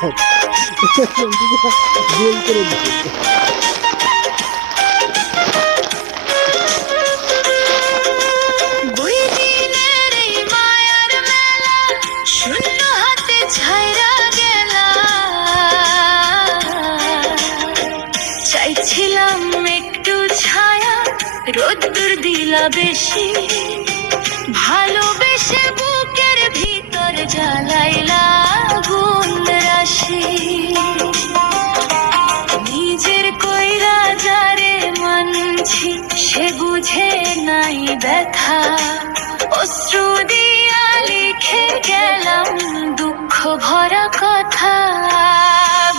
গোল করে দিচ্ছে। চাইছিলাম একটু ছায়া, রোদ্দুর দিলা বেশি, ভালোবেসে বুকের ভিতর জ্বালাইলা আগুন রাশি। নিজের কইরা যারে মানছি, সে বুঝে নাই ব্যথা, অশ্রু দিয়া লিখে গেলাম দুঃখ ভরা কথা।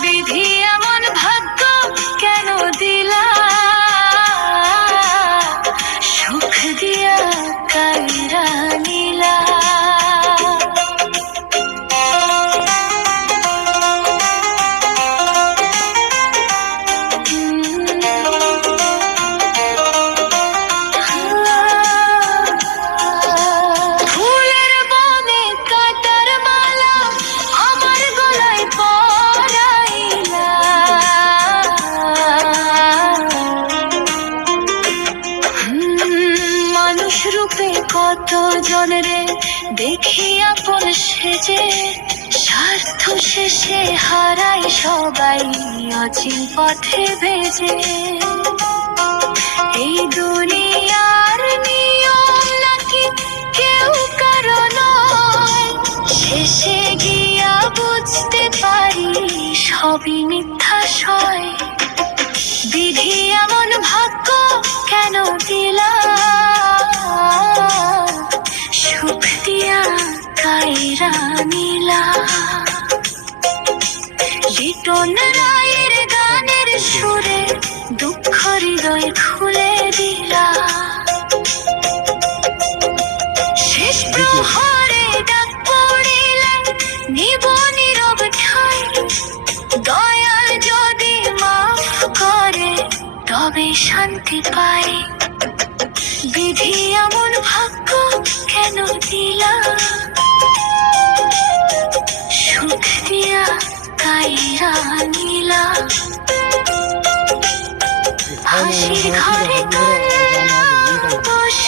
বিধি এমন ভাগ্য কেন দিলা, সুখ দিয়া কাইরা নিলা। ফুলের বনে কাটার মালা আমার গলায় পরাইলা, মানুষ রূপে কত জনরে দেখি আপন সেজে, স্বার্থ শেষে হারাই সবাই অচিন পথে বেজে। এই দুনিয়ার নিয়ম নাকি কেউ কারো নয়, শেষে গিয়া বুঝতে পারি সবই মিথ্যা সয়। বিধি এমন ভাগ্য কেন দিলা, সুখ দিয়া কাইরা নিলা। লিটন রায়ের গানের সুরে দুঃখ হৃদয় খুলে দিলা। শেষ প্রহরে ডাক পড়িলে নিব নীরব ঠাই, দয়াল যদি মাফ করে তবে শান্তি পাই। বিধি এমন ভাগ্য কেন দিলা, সুখ দিয়া কাইরা নিলা। হাসির ঘরে কান্না বসে